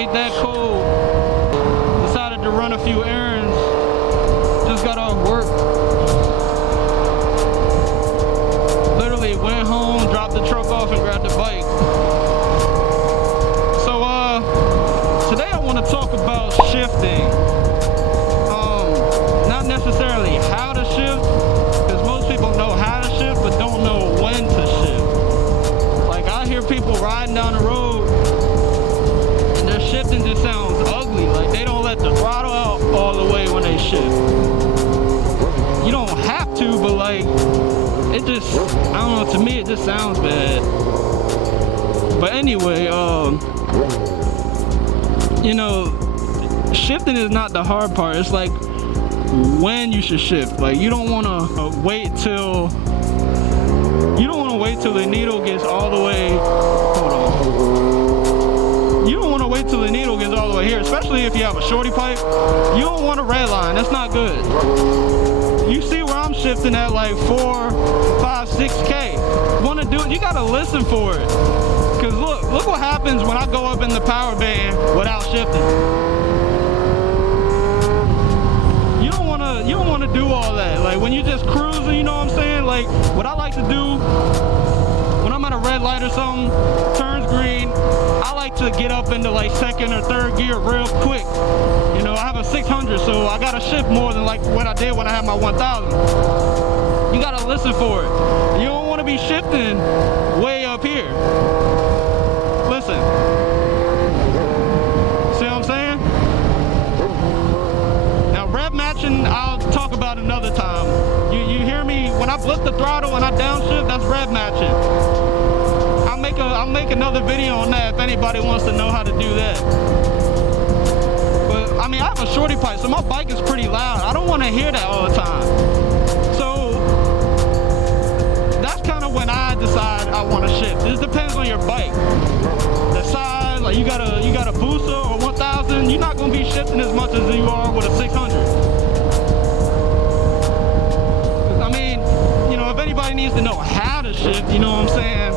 ain't that cold. Decided to run a few errands. Just got off work. Literally went home, dropped the truck off, and grabbed the bike. So today I want to talk about shifting. Not necessarily how to shift, because most people know how to shift but don't know when to shift. Like, I hear people riding down the road and their shifting just sounds ugly. Like, they don't let the throttle out all the way when they shift. You don't have to, but like, it just, I don't know, to me it just sounds bad. But anyway, you know, shifting is not the hard part. It's like when you should shift. Like, you don't want to wait till the needle gets all the way, hold on. You don't want to wait till the needle gets all the way here, especially if you have a shorty pipe. You don't want a red line. That's not good. You see where I'm shifting at, like 4, 5, 6K. Want to do it, you got to listen for it. Because look what happens when I go up in the power band without shifting. You don't want to do all that. Like, when you just cruising, you know what I'm saying? Like, what I like to do when I'm at a red light or something, turns green, I like to get up into like 2nd or 3rd gear real quick. You know, I have a 600, so I gotta shift more than like what I did when I had my 1000. You gotta listen for it. You don't want to be shifting way up here. Listen. See what I'm saying? Now, rev matching, I'll talk about another time. You hear me? When I flip the throttle and I downshift, that's rev matching. I'll make another video on that if anybody wants to know how to do that. But I mean, I have a shorty pipe, so my bike is pretty loud. I don't want to hear that all the time. So that's kind of when I decide I want to shift. This depends on your bike. The size, like you got a booster or 1000, you're not going to be shifting as much as you are with a 600. I mean, you know, if anybody needs to know how to shift, you know what I'm saying?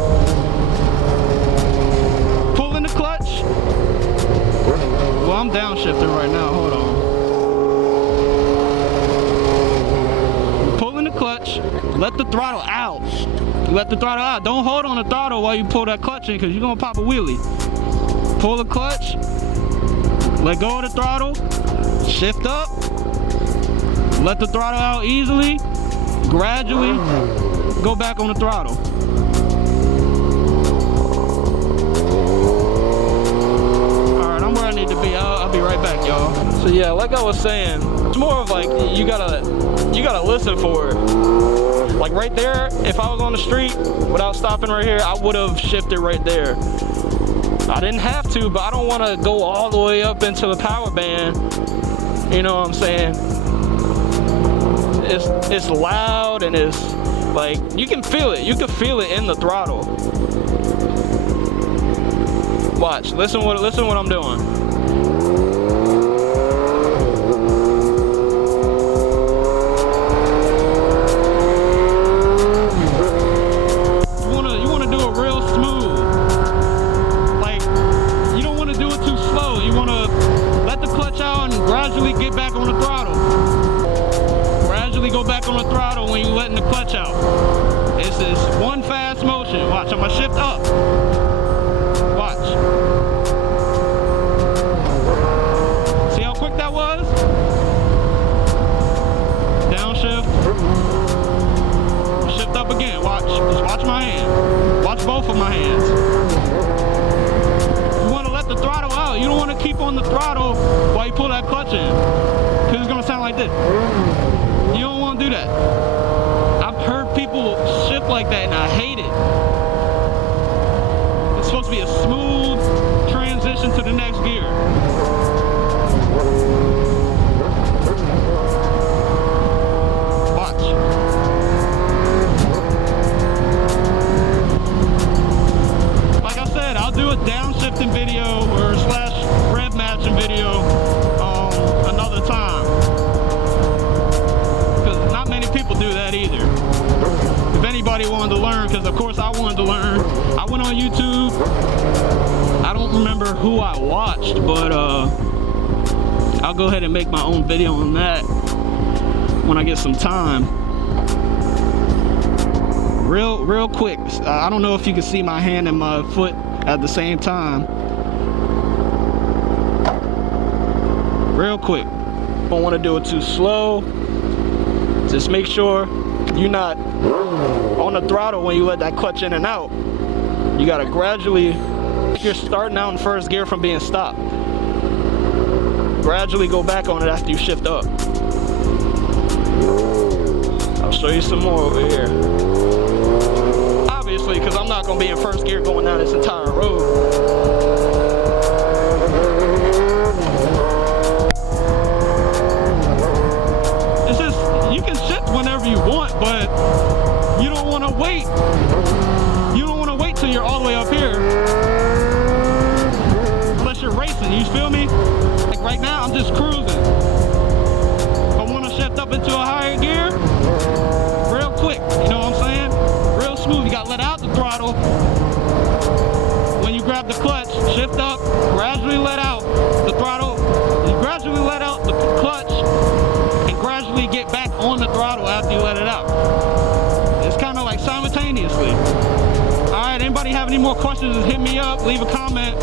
Pull in the clutch. Well, I'm downshifting right now, hold on. Pull in the clutch, let the throttle out. Let the throttle out. Don't hold on the throttle while you pull that clutch in, because you're going to pop a wheelie. Pull the clutch, let go of the throttle, shift up, let the throttle out easily, gradually, go back on the throttle. Alright, I'm where I need to be. I'll be right back, y'all. So yeah, like I was saying, it's more of like, you gotta listen for it. Like right there, if I was on the street without stopping right here, I would have shifted right there. I didn't have to, but I don't want to go all the way up into the power band. You know what I'm saying? It's loud and it's like, you can feel it. You can feel it in the throttle. Watch. Listen what I'm doing. You want to do it real smooth. Like, you don't want to do it too slow. You want to let the clutch out and gradually get back on the throttle. Gradually go back on the throttle when you're letting the clutch out. It's this one fast motion. Watch, I'm gonna shift up. Watch. See how quick that was? Downshift. Shift up again. Watch. Just watch my hand. Watch both of my hands. You want to let the throttle out. You don't want to keep on the throttle while you pull that clutch in, because it's gonna sound like this. You don't want to do that. I've heard people shift like that and I hate it. It's supposed to be a smooth transition to the next gear. Watch. Like I said, I'll do a downshifting video or / rev matching video another time. Not many people do that either. If anybody wanted to learn, because of course I wanted to learn, I went on YouTube. I don't remember who I watched, but I'll go ahead and make my own video on that when I get some time. Real quick, I don't know if you can see my hand and my foot at the same time. Real quick, don't want to do it too slow. Just make sure you're not on the throttle when you let that clutch in and out. You gotta gradually, if you're starting out in first gear from being stopped, gradually go back on it after you shift up. I'll show you some more over here. Obviously, because I'm not gonna be in first gear going down this entire road. Whenever you want, but you don't want to wait. You don't want to wait till you're all the way up here, unless you're racing. You feel me? Like right now, I'm just cruising. If I want to shift up into a higher gear, real quick. You know what I'm saying? Real smooth. You got to let out the throttle. When you grab the clutch, shift up, gradually let out the throttle. You gradually let out the clutch. Gradually get back on the throttle after you let it out. It's kind of like simultaneously. All right, anybody have any more questions, just hit me up, leave a comment.